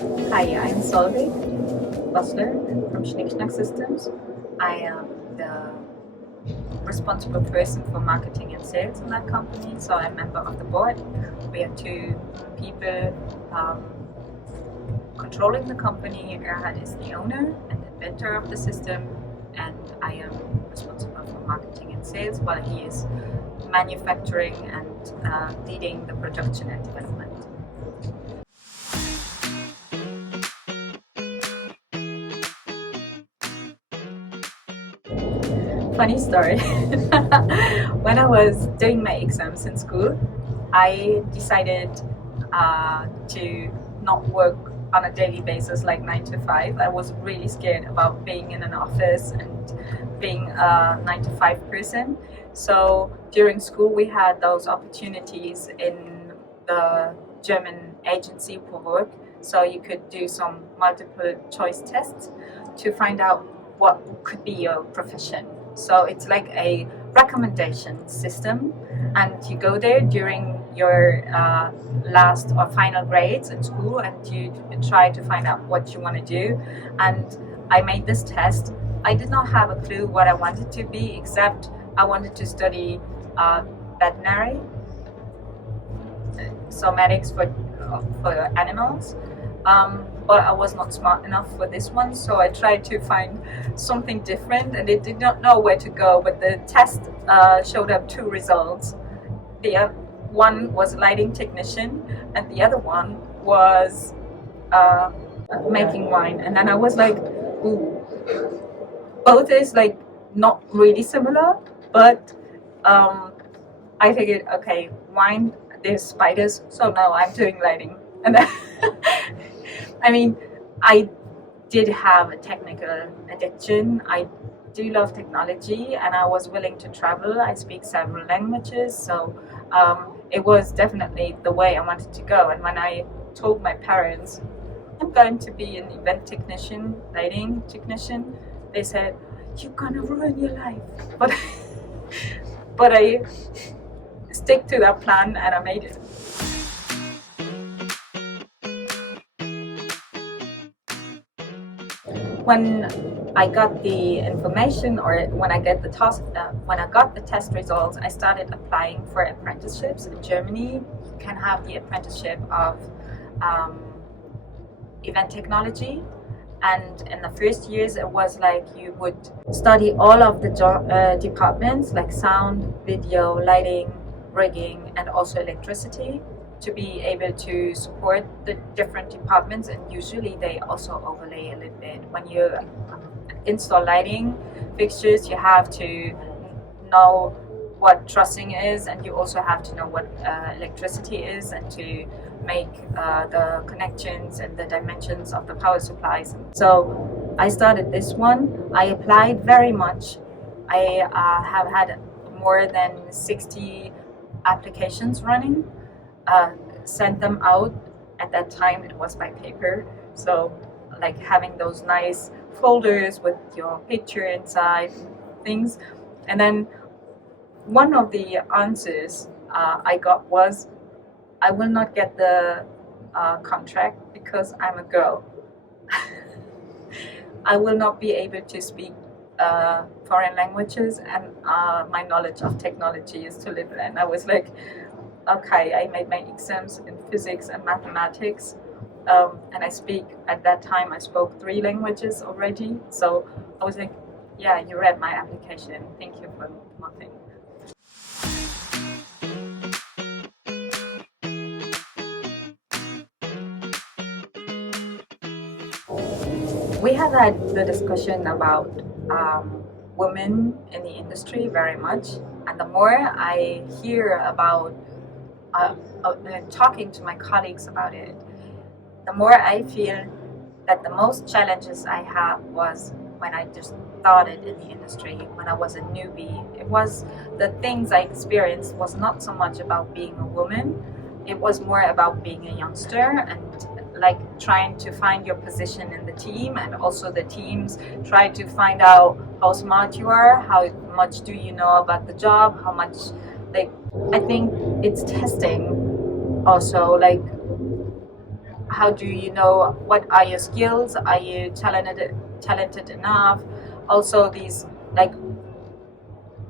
Hi, I'm Solveig Busler from Schnick Systems. I am the responsible person for marketing and sales in that company, so I'm a member of the board. We have two people controlling the company. Erhard is the owner and inventor of the system, and I am responsible for marketing and sales while he is manufacturing and leading the production and development. Funny story. When I was doing my exams in school, I decided to not work on a daily basis like 9 to 5. I was really scared about being in an office and being a 9 to 5 person. So during school, we had those opportunities in the German agency for work. So you could do some multiple choice tests to find out what could be your profession. So it's like a recommendation system, and you go there during your last or final grades in school, and you try to find out what you want to do. And I made this test. I did not have a clue what I wanted to be, except I wanted to study veterinary, somatics for animals. But I was not smart enough for this one, so I tried to find something different, and I did not know where to go. But the test showed up two results. The one was lighting technician, and the other one was uh, making wine. And then I was like, ooh, both is like not really similar, but I figured, okay, wine, there's spiders, so now I'm doing lighting. And then, I mean, I did have a technical addiction. I do love technology, and I was willing to travel. I speak several languages, so it was definitely the way I wanted to go. And when I told my parents, I'm going to be an event technician, lighting technician, they said, you're gonna ruin your life. But, but I stick to that plan, and I made it. When I got the information, or when I get the task, when I got the test results, I started applying for apprenticeships in Germany. You can have the apprenticeship of event technology, and in the first years it was like you would study all of the departments like sound, video, lighting, rigging, and also electricity, to be able to support the different departments. And usually they also overlay a little bit. When you install lighting fixtures, you have to know what trussing is, and you also have to know what electricity is, and to make the connections and the dimensions of the power supplies. So I started this one. I applied very much. I have had more than 60 applications running, sent them out. At that time it was by paper, so like having those nice folders with your picture inside, things. And then one of the answers I got was, I will not get the contract because I'm a girl. I will not be able to speak foreign languages, and my knowledge of technology is too little. And I was like, okay, I made my exams in physics and mathematics, and at that time I spoke 3 languages already. So I was like, yeah, you read my application, thank you for nothing. We have had the discussion about women in the industry very much, and the more I hear about talking to my colleagues about it, the more I feel that the most challenges I have was when I just started in the industry, when I was a newbie. It was the things I experienced was not so much about being a woman, it was more about being a youngster, and like trying to find your position in the team, and also the teams try to find out how smart you are, how much do you know about the job, how much, like, I think it's testing also, like how do you know what are your skills? Are you talented enough? Also, these like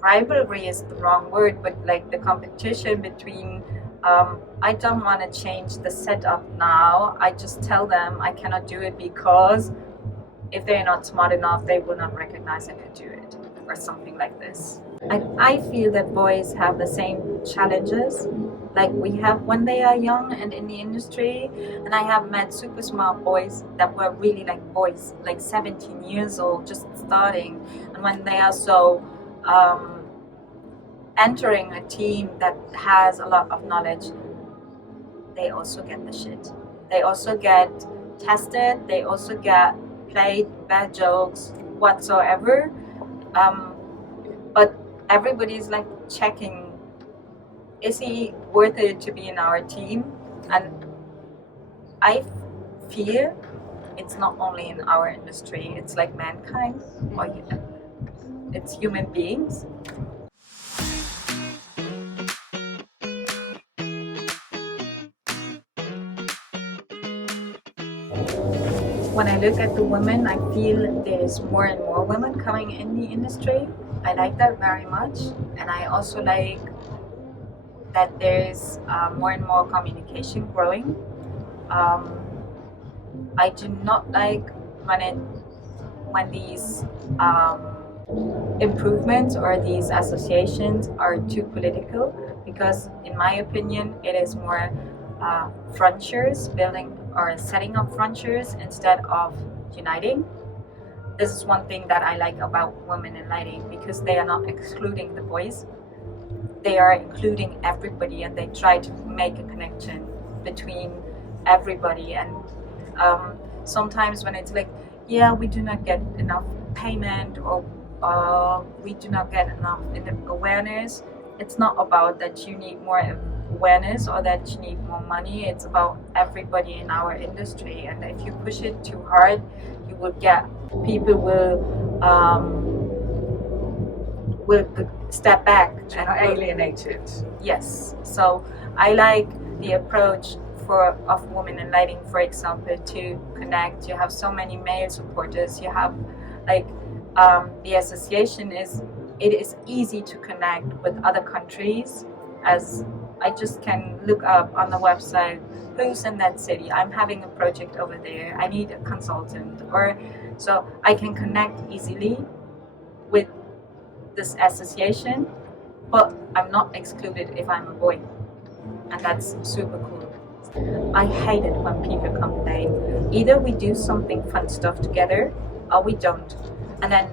rivalry is the wrong word, but like the competition between I don't want to change the setup now. I just tell them I cannot do it because if they're not smart enough, they will not recognize I could do it, or something like this. I feel that boys have the same challenges like we have when they are young and in the industry, and I have met super smart boys that were really like boys, like 17 years old, just starting, and when they are so entering a team that has a lot of knowledge, they also get the shit. They also get tested, they also get played bad jokes whatsoever, but everybody's like checking, is he worth it to be in our team? And I feel it's not only in our industry, it's like mankind, or it's human beings. When I look at the women, I feel there's more and more women coming in the industry. I like that very much, and I also like that there's more and more communication growing. I do not like when these improvements or these associations are too political, because in my opinion it is more frontiers, building or setting up frontiers instead of uniting. This is one thing that I like about women in lighting, because they are not excluding the boys, they are including everybody, and they try to make a connection between everybody. And sometimes when it's like, yeah, we do not get enough payment, or we do not get enough awareness, it's not about that you need more awareness or that you need more money. It's about everybody in our industry, and if you push it too hard, you will get people will step back and alienated. Yes, so I like the approach of women in lighting, for example, to connect. You have so many male supporters. You have like the association it is easy to connect with other countries, as I just can look up on the website who's in that city. I'm having a project over there. I need a consultant, or so I can connect easily with this association, but I'm not excluded if I'm a boy, and that's super cool. I hate it when people complain. Either we do something fun stuff together or we don't. And then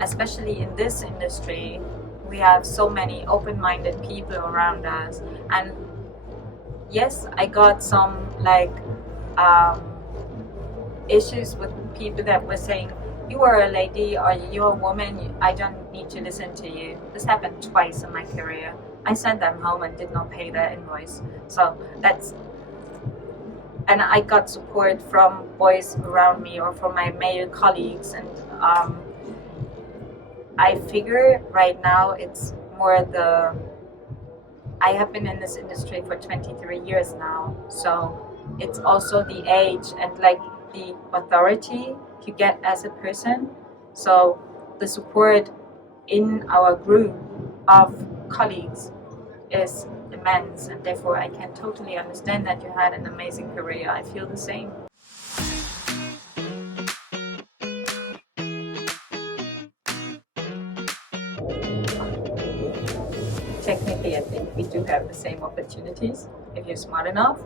especially in this industry, we have so many open-minded people around us, and yes, I got some like issues with people that were saying, you are a lady or you're a woman, I don't need to listen to you. This happened twice in my career. I sent them home and did not pay their invoice. So and I got support from boys around me or from my male colleagues, and I figure right now it's more I have been in this industry for 23 years now, so it's also the age and like the authority you get as a person. So the support in our group of colleagues is immense, and therefore I can totally understand that you had an amazing career. I feel the same. Technically, I think we do have the same opportunities. If you're smart enough,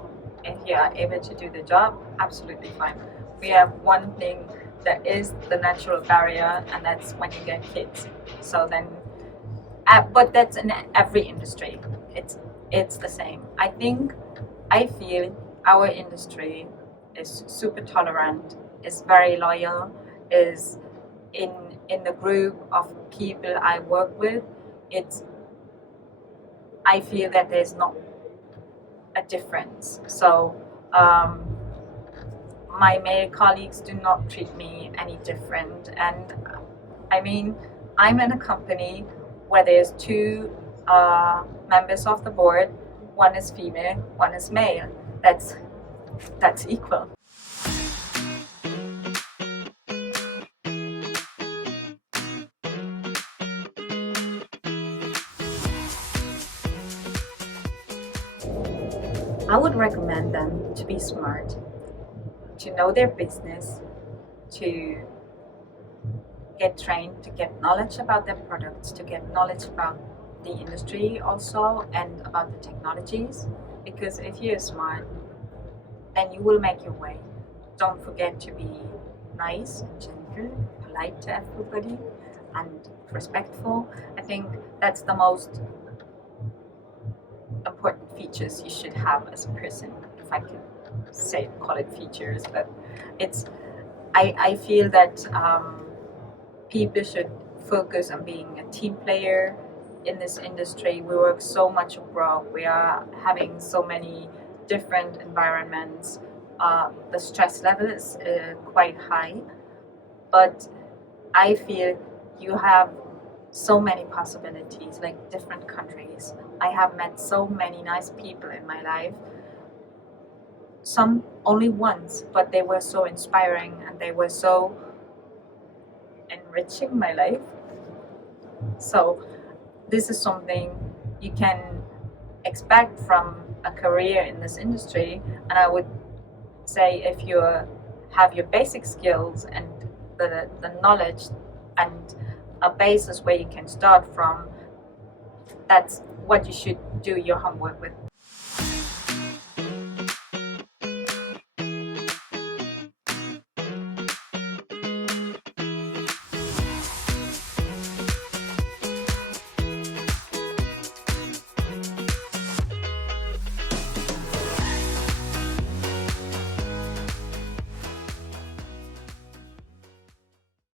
if you are able to do the job, absolutely fine. We have one thing that is the natural barrier, and that's when you get kids. So then, but that's in every industry. It's the same. I feel our industry is super tolerant, is very loyal, is in the group of people I work with. I feel that there's not a difference. So my male colleagues do not treat me any different. And I mean, I'm in a company where there's two members of the board. One is female, one is male. That's that's equal. I would recommend them to be smart, to know their business, to get trained, to get knowledge about their products, to get knowledge about the industry also and about the technologies. Because if you're smart, then you will make your way. Don't forget to be nice and gentle, polite to everybody, and respectful. I think that's the most important features you should have as a person, if I could say, call it features. But it's, I feel that people should focus on being a team player in this industry. We work so much abroad, we are having so many different environments. The stress level is quite high, but I feel you have so many possibilities, like different countries. I have met so many nice people in my life, some only once, but they were so inspiring and they were so enriching my life. So this is something you can expect from a career in this industry, and I would say if you have your basic skills and the knowledge and a basis where you can start from, that's what you should do your homework with.